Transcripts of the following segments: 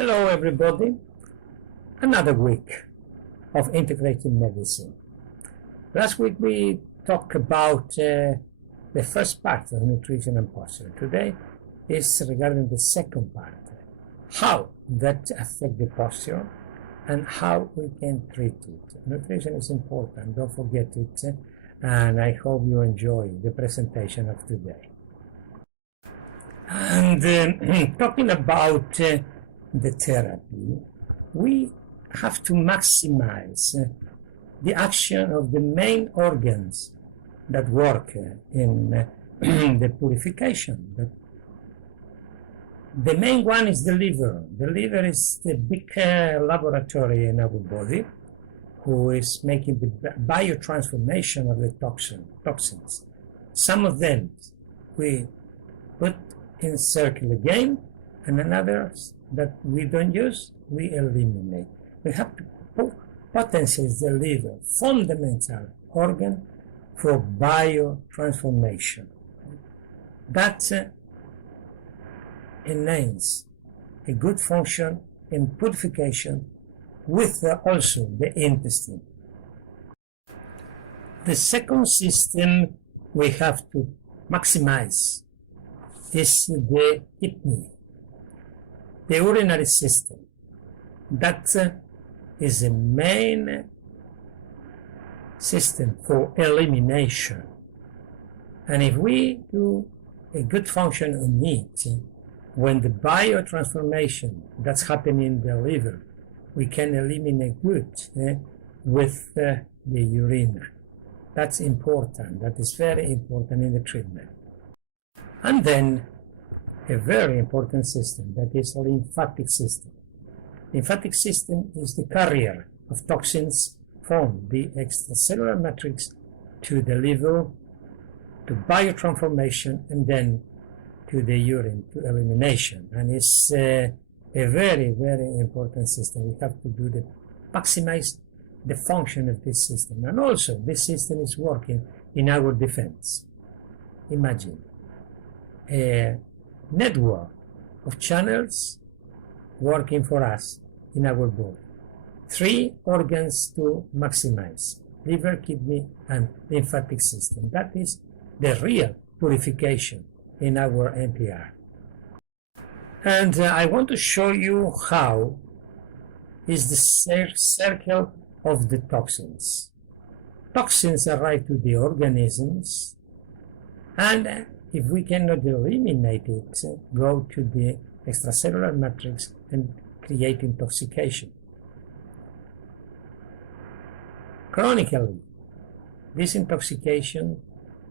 Hello everybody, another week of integrative medicine. Last week we talked about the first part of nutrition and posture. Today is regarding the second part, how that affects the posture and how we can treat it. Nutrition is important, don't forget it, and I hope you enjoy the presentation of today. And talking about the therapy, we have to maximize the action of the main organs that work in the purification. The main one is the liver. The liver is the big laboratory in our body who is making the biotransformation of the toxins. Some of them we put in circle again, and others that we don't use, we eliminate. We have to potentiate the liver, fundamental organ for biotransformation. That enhances a good function in purification with also the intestine. The second system we have to maximize is the kidney, the urinary system. That is the main system for elimination. And if we do a good function on it, when the biotransformation that's happening in the liver, we can eliminate good with the urine. That's important. That is very important in the treatment. And then a very important system, that is the lymphatic system. Lymphatic system is the carrier of toxins from the extracellular matrix to the liver, to biotransformation, and then to the urine, to elimination. And it's a very, very important system. We have to do the maximize the function of this system. And also, this system is working in our defense. Imagine a network of channels working for us in our body. 3 organs to maximize: liver, kidney, and lymphatic system. That is the real purification in our NPR. And I want to show you how is the circle of the toxins. Toxins arrive to the organisms, and if we cannot eliminate it, go to the extracellular matrix and create intoxication. Chronically, this intoxication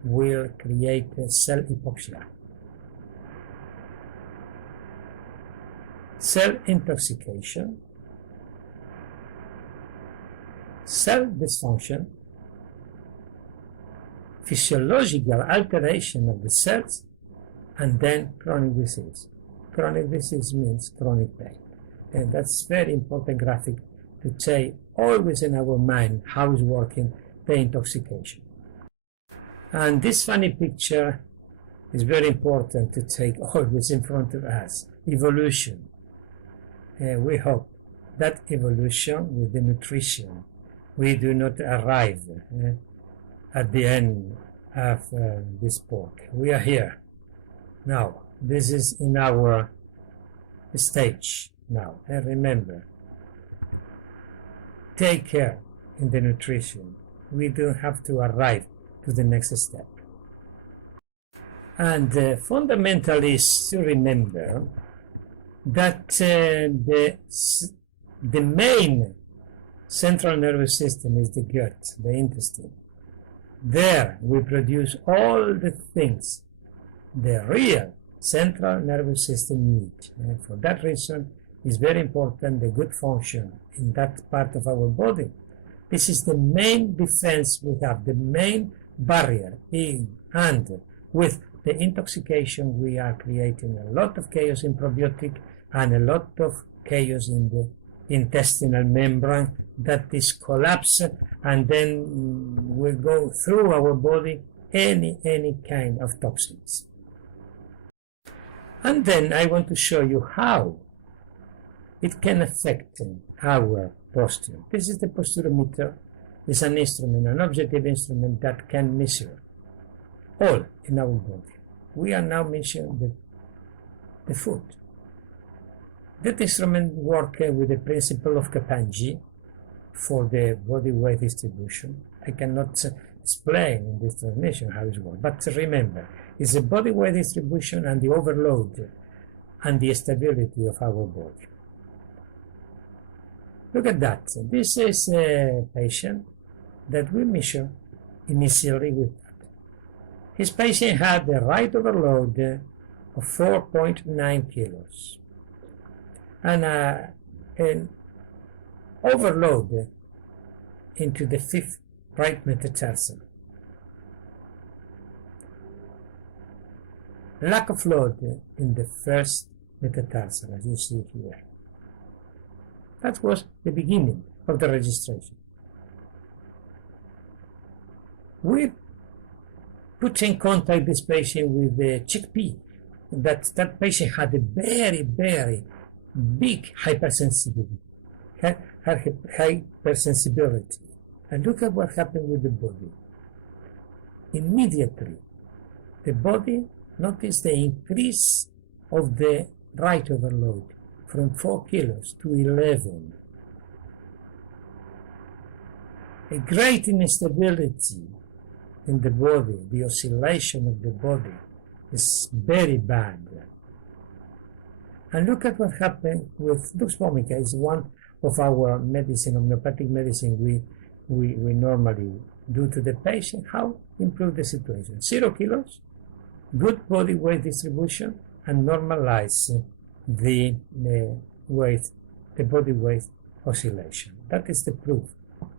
will create cell hypoxia. Cell intoxication, cell dysfunction, physiological alteration of the cells, and then chronic disease. Chronic disease means chronic pain. And that's very important graphic to say always in our mind how is working the intoxication. And this funny picture is very important to take always in front of us. Evolution. We hope that evolution with the nutrition, we do not arrive at the end of this book. We are here now. This is in our stage now. And remember, take care in the nutrition. We don't have to arrive to the next step. And fundamentally is to remember that the main central nervous system is the gut, the intestine. There we produce all the things the real central nervous system needs. And for that reason, it's very important the good function in that part of our body. This is the main defense we have, the main barrier and with the intoxication we are creating a lot of chaos in probiotic and a lot of chaos in the intestinal membrane that is collapsed, and then will go through our body any kind of toxins. And then I want to show you how it can affect our posture. This is the posturometer. It's an instrument, an objective instrument that can measure all in our body. We are now measuring the foot. That instrument works with the principle of Capanggi for the body weight distribution. I cannot explain in this transmission how it works, but remember, it's the body weight distribution and the overload and the stability of our body. Look at that. This is a patient that we measure initially with that. His patient had the right overload of 4.9 kilos and an overload into the 5th right metatarsal. Lack of load in the 1st metatarsal, as you see here. That was the beginning of the registration. We put in contact this patient with the chickpea. That patient had a very, very big hypersensitivity. Hypersensibility. And look at what happened with the body. Immediately, the body noticed the increase of the right overload from 4 kilos to 11. A great instability in the body, the oscillation of the body is very bad. And look at what happened with Lux vomica. Is one of our medicine, homeopathic medicine we normally do to the patient. How improve the situation? 0 kilos, good body weight distribution, and normalize the weight, the body weight oscillation. That is the proof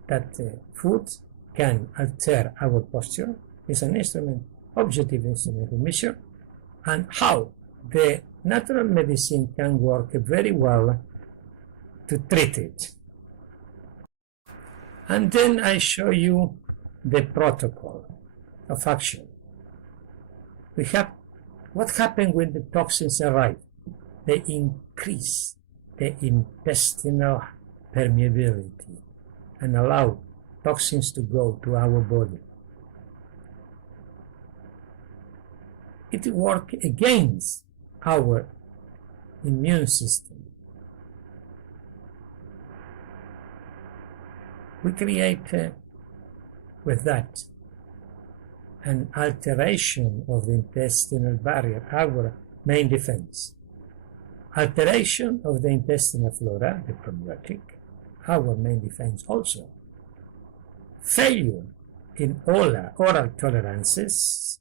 that food can alter our posture. It's an instrument, objective instrument to measure, and how the natural medicine can work very well to treat it. And then I show you the protocol of action. We have what happens when the toxins arrive. They increase the intestinal permeability and allow toxins to go to our body. It works against our immune system. We create with that an alteration of the intestinal barrier, our main defense. Alteration of the intestinal flora, the probiotic, our main defense also. Failure in oral tolerances,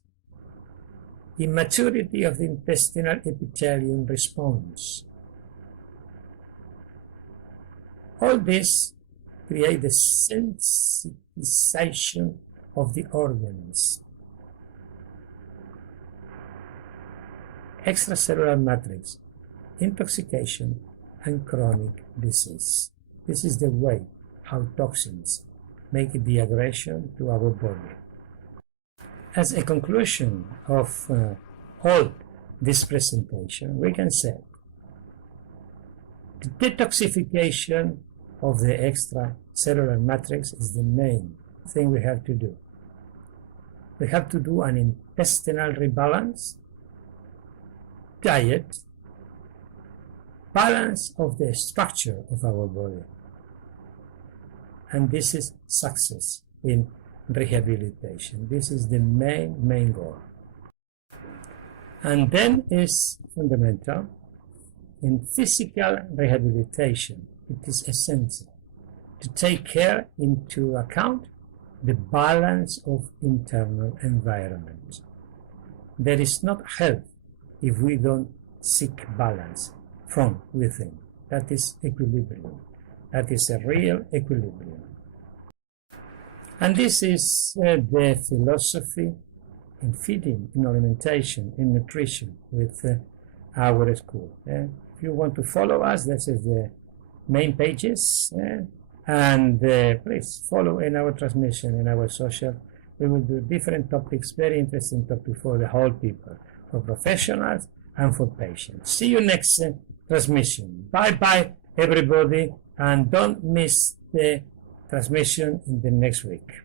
immaturity of the intestinal epithelium response. All this create the sensitization of the organs. Extracellular matrix, intoxication, and chronic disease. This is the way how toxins make the aggression to our body. As a conclusion of all this presentation, we can say the detoxification of the extracellular matrix is the main thing we have to do. We have to do an intestinal rebalance, diet, balance of the structure of our body. And this is success in rehabilitation. This is the main goal. And then is fundamental in physical rehabilitation. It is essential to take care into account the balance of internal environment. There is not health if we don't seek balance from within. That is equilibrium. That is a real equilibrium. And this is the philosophy in feeding, in alimentation, in nutrition with our school. If you want to follow us, this is the main pages. And please follow in our transmission, in our social. We will do different topics, very interesting topics for the whole people, for professionals and for patients. See you next transmission. Bye-bye everybody, and don't miss the transmission in the next week.